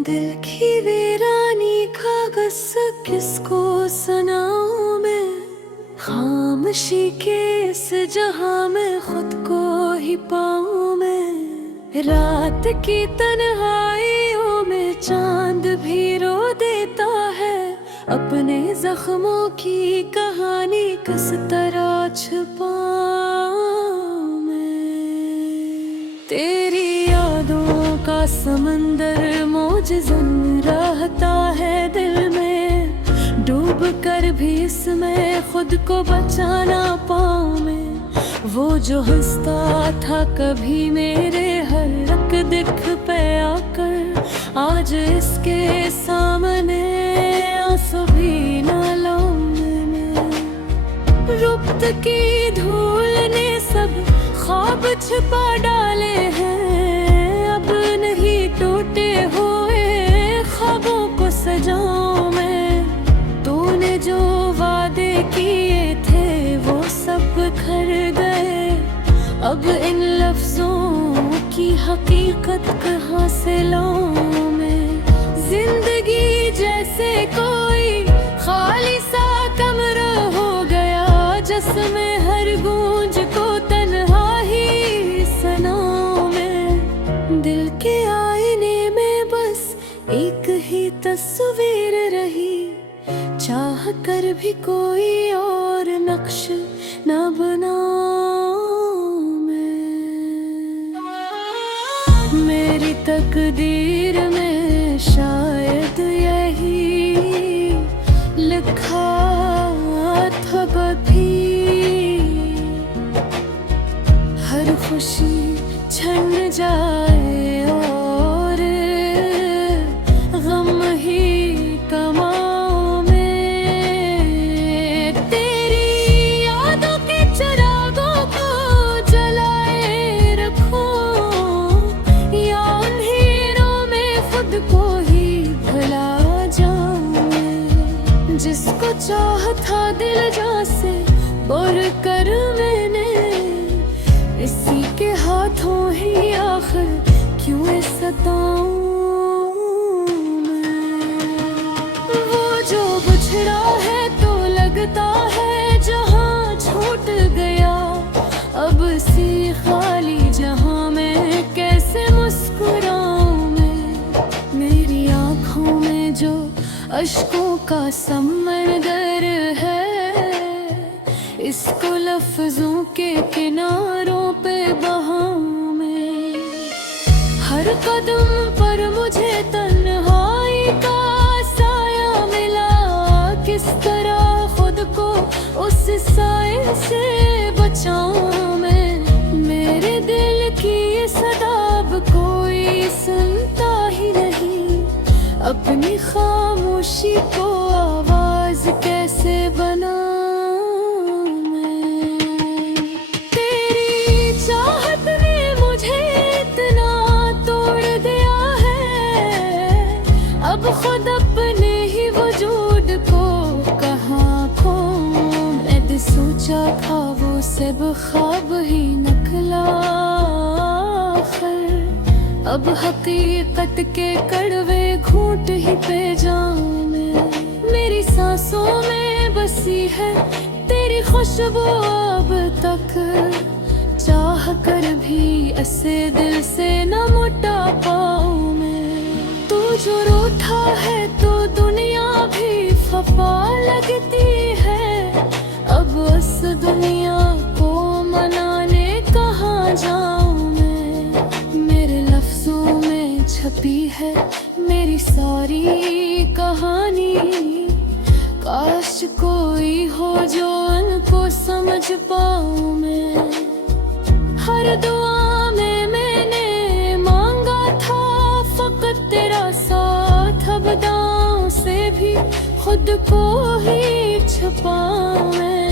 दिल की वीरानी कागज किसको सुनाऊं मैं। खामोशी के इस जहां में खुद को ही पाऊं मैं। रात की तन्हाइयों में चांद भी रो देता है। अपने जख्मों की कहानी किस तरह छुपाऊं मैं। तेरी यादों का समंदर मौजज़न रहता है दिल में। डूब कर भी इसमें खुद को बचा ना पाऊं मैं। वो जो हंसता था कभी मेरे हर रक दिख पे आकर, आज इसके सामने आंसू भी ना लाऊं मैं। रुत की धूल ने सब ख्वाब छिपा डाले हैं। अब नहीं टूटे हुए ख्वाबों को सजाऊं मैं। तूने जो वादे किए थे वो सब बिखर गए। अब इन लफ्जों की हकीकत कहाँ से लाऊं मैं। जिंदगी जैसे कोई खाली सा कमरा हो गया, जिसमें हर गूंज को तन्हा ही सुनाऊं मैं। दिल के आईने में बस एक ही तस्वीर रही, चाह कर भी कोई और नक्श न बनाऊं मैं। मेरी तकदीर में शायद यही लिखा था कभी। हर खुशी छन जाए और गम ही कमाऊं मैं। तेरी यादों के चिरागों को जलाए रखूं, या अंधेरों में खुद को ही भुला जाऊं मैं। जिसको चाहा था दिल जा से और कर मैंने, इसी के हाथों ही आखिर क्यों सताऊं मैं। वो जो बिछड़ा है तो लगता है जहां छूट गया। अब सी खाली जहां में कैसे मुस्कुराऊं मैं। मेरी आंखों में जो अश्कों का समंदर है, इसको लफ्जों के किनारों पे बहाऊं मैं। हर कदम पर मुझे तन्हाई का साया मिला। किस तरह खुद को उस साए से बचाऊं मैं। मेरे दिल की ये सदा अब कोई सुनता ही नहीं। अपनी खामोशी को आवाज कैसे बनाऊं मैं। तेरी चाहत ने मुझे इतना तोड़ दिया है। अब खुद अपने ही वजूद को कहाँ खोऊं। मैंने सोचा था वो सब ख्वाब ही निकला आखिर। अब हकीकत के कड़वे घूंट ही पे जाऊं मैं। मेरी सांसों में बसी है तेरी खुशबू अब तक। चाह कर भी ऐसे दिल से न मिटा पाऊं मैं। तू जो रूठा है तो दुनिया भी खफा लगती है। अब उस दुनिया को मनाने कहाँ जाऊं मैं। मेरे लफ्जों में छपी है मेरी सारी कहानी। काश कोई हो जो उनको समझ पाऊं मैं। हर दुआ में मैंने मांगा था फकत तेरा साथ। अब दांव से भी खुद को ही छुपाऊं मैं।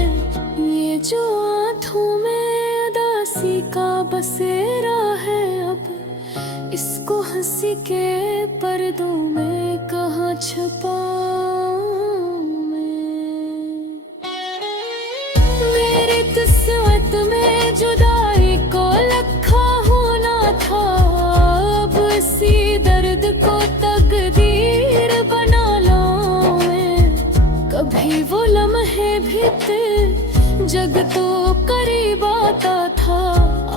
ये जो आंखों में उदासी का बसेरा है, अब इसको हंसी के पर्दों में कहाँ छुपाऊं मैं। मेरी किस्मत में जुदाई को लिखा होना था। अब इसी दर्द को तक भीतर जग तो करीब आता था।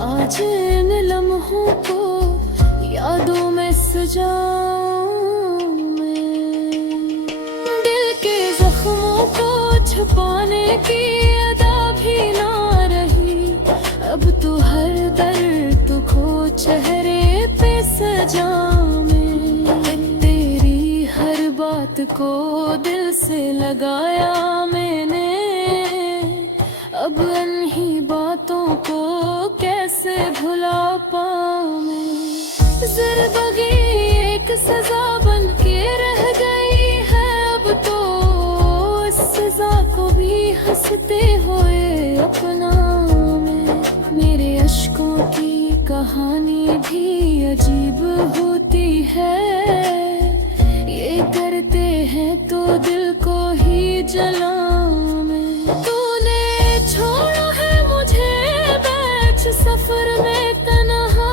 आज इन लम्हों को यादों में सजाऊं मैं। दिल के जख्मों को छुपाने की अदा भी ना रही। अब तो हर दर्द को चेहरे पे सजाऊं मैं। तेरी हर बात को दिल से लगाया मैंने। अब इन्हीं बातों को कैसे भुला पाऊं मैं। जिंदगी एक सजा बन के रह गई है। अब तो इस सजा को भी हंसते हुए अपना मैं। मेरे अश्कों की कहानी भी अजीब होती है। ये करते हैं तो दिल को ही जलाऊं मैं। तूने छोड़ा है मुझे बैठ सफर में तन्हा।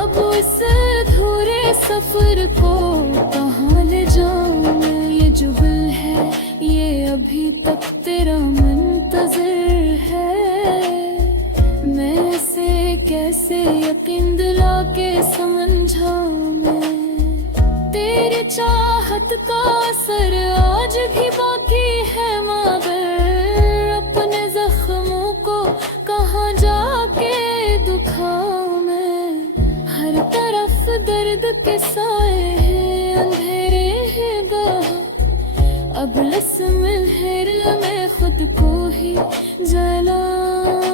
अब इस अधूरे सफर को कहाँ ले जाऊं मैं। ये जो दिल है ये अभी तक तेरा मुंतज़िर है। मैं इसे कैसे यकीन दिला के समझाऊं मैं। तेरी चाहत का असर आज भी बाकी है। मगर अपने जख्मों को कहाँ जाके दुखाऊं मैं। हर तरफ दर्द के साए हैं, अंधेरे हैं गाह। अब लस्म हेर में खुद को ही जलाऊं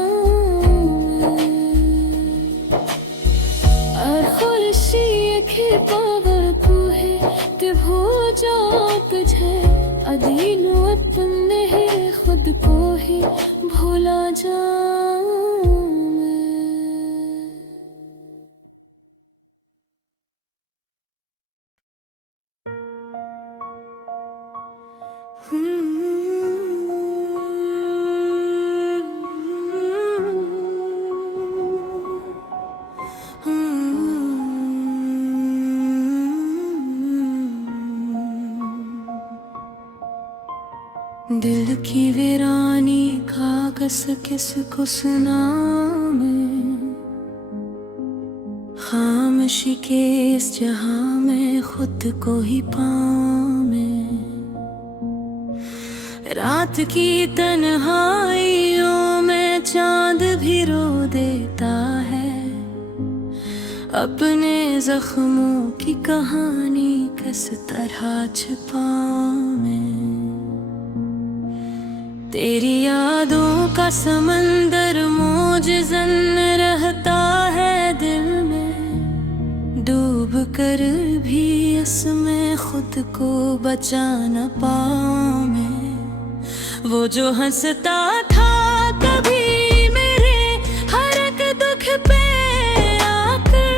मैं। और खुशी की पागल को है कि भूल जाओ तुझे। अदीन अपने ही खुद को ही भूला जाऊं मैं। दिल की वीरानी कागज किसको सुनाऊं। खामोशी के इस जहां में खुद को ही पाऊं मैं। रात की तन्हाइयों में चांद भी रो देता है। अपने जख्मों की कहानी किस तरह छिपाऊं मैं। तेरी यादों का समंदर मौजज़न रहता है दिल में। डूब कर भी इसमें खुद को बचा न पाऊं मैं। वो जो हंसता था कभी मेरे हर एक दुख पे आकर।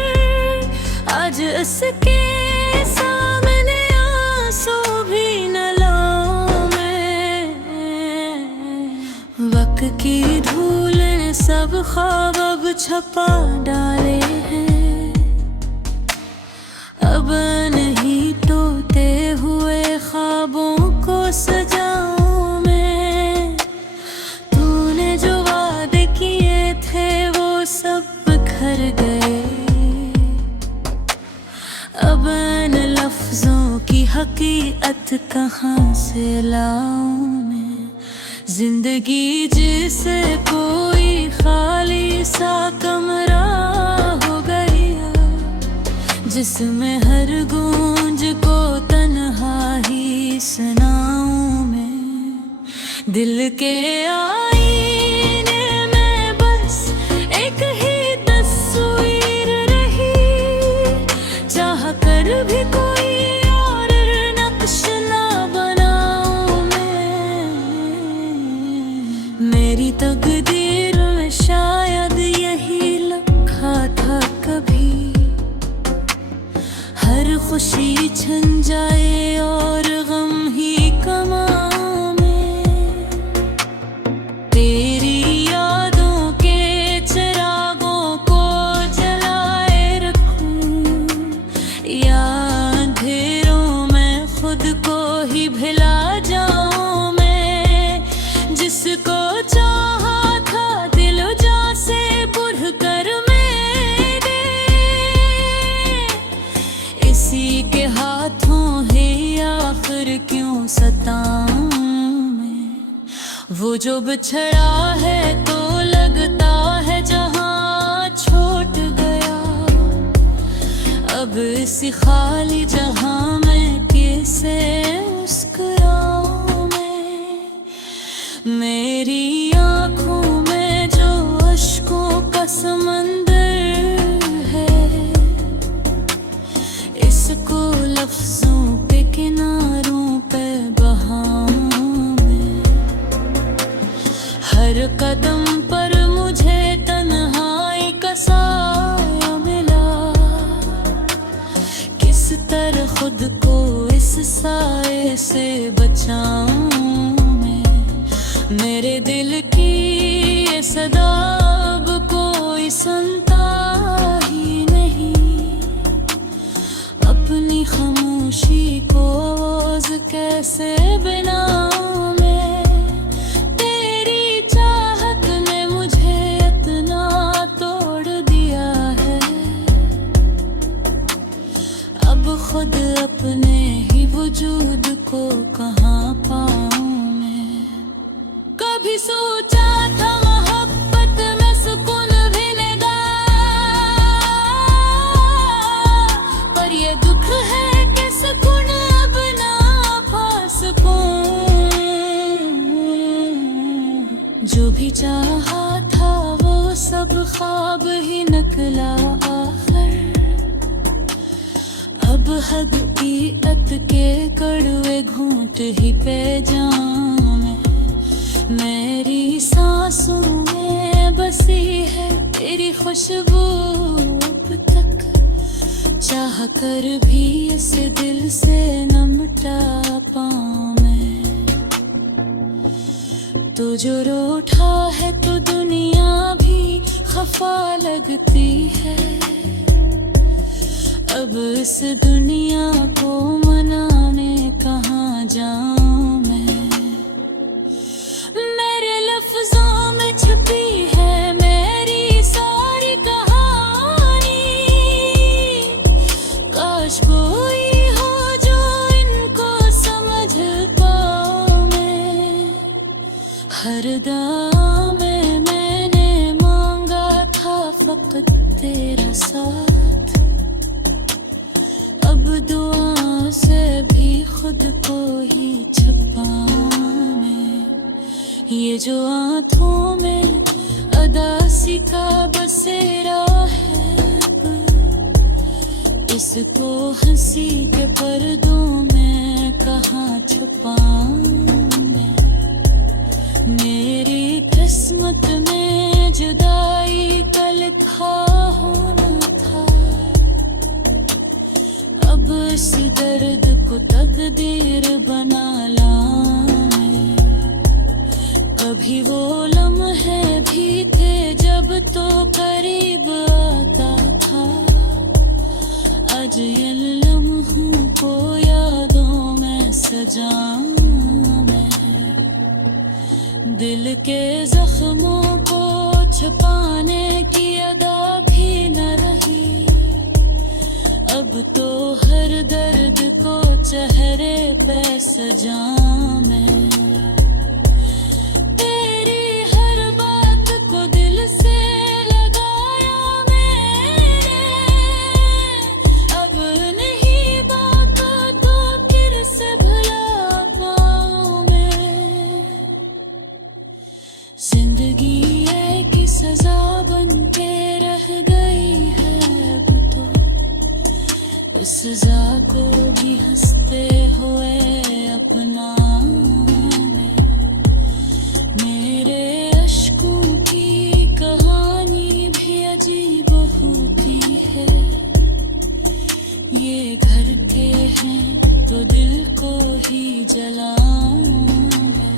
आज उसके सामने आंसू भी न लाऊं मैं। वक्त की धूल ने सब ख्वाब अब छपा डाले हैं। अब नहीं टूटे हुए ख्वाबों को सजाऊं मैं। तूने जो वादे किए थे वो सब बिखर गए। अब इन लफ्जों की हकीकत कहाँ से लाऊं मैं। जिंदगी जिसे कोई खाली सा कमरा हो गया। जिसमें हर गूंज को तन्हा ही सुनाऊं मैं। दिल के आईने में बस एक ही तस्वीर रही। चाह कर भी कोई और नक्श ना बनाऊं मैं। मेरी तकदीर में शायद यही लिखा था कभी। हर खुशी छन जाए और गम ही कमाऊं मैं। तेरी यादों के चिरागों को जलाए रखूं या अंधेरों में खुद को ही भिला जाऊं मैं। सताऊं मैं। वो जो बिछड़ा है तो लगता है जहां छूट गया। अब इसी खाली जहां मैं कैसे मुस्कुराऊं मैं। मेरी आंखों में जो अश्कों का समंदर है, इसको लफ्जों पे किनारों पे बहाऊं मैं। हर कदम पर मुझे तन्हाई का साया मिला। किस तरह खुद को इस साए से बचाऊं मैं। मेरे दिल की ये सदा अब कोई सुनता ही नहीं। अपनी खामोशी को आवाज कैसे बनाऊं मैं। तेरी चाहत ने मुझे इतना तोड़ दिया है। अब खुद अपने ही वजूद को कहाँ पाऊं मैं। कभी सोचा था मोहब्बत में सुकून मिलेगा, पर ये दुख है कि सुकून अब ना पा सकूं। जो भी चाहा था वो सब ख्वाब ही निकला आखिर। अब हकीकत के कड़वे घूंट ही पे जाऊं मैं। मेरी सांसों में बसी है तेरी खुशबू अब तक। चाह कर भी इस दिल से न मिटा पाऊं मैं। तू जो रूठा है तो दुनिया भी खफा लगती है। अब इस दुनिया को मनाने कहाँ जाऊं मैं। मेरे लफ्जों में छुपी है मेरी सारी कहानी। काश कोई हो जो इनको समझ पाऊं मैं। हर दुआ में मैंने मांगा था फकत तेरा साथ। अब दुआ से भी खुद को ही छुपाऊं मैं। ये जो आंखों में अदासी का बसेरा है, इसको हंसी के पर्दों में कहाँ छुपाऊं मैं। मेरी किस्मत में जुदाई का लिखा होना था। अब इस दर्द को तकदीर बना लाऊं मैं। कभी वो लम्हे भी थे जब तो करीब आता था। आज इन लम्हों को यादों में सजाऊं मैं। दिल के जख्मों को छुपाने की अदा भी न रही। अब तो हर दर्द को चेहरे पे सजाऊं मैं। तेरी हर बात को दिल से लगाया मैंने। अब नहीं बाका तो फिर से भुला पाऊं मैं। जिंदगी एक ही सजा बन के रह गई है अब तो। उस सजा को भी हंसते हुए अपना मैं। मेरे अश्कों की कहानी भी अजीब होती है। ये घर के हैं तो दिल को ही जलाऊं मैं।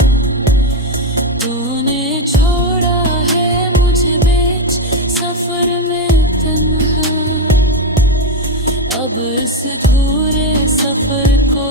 तूने छोड़ा है मुझे बीच सफर में तन्हा। अब इस धूरे सफर को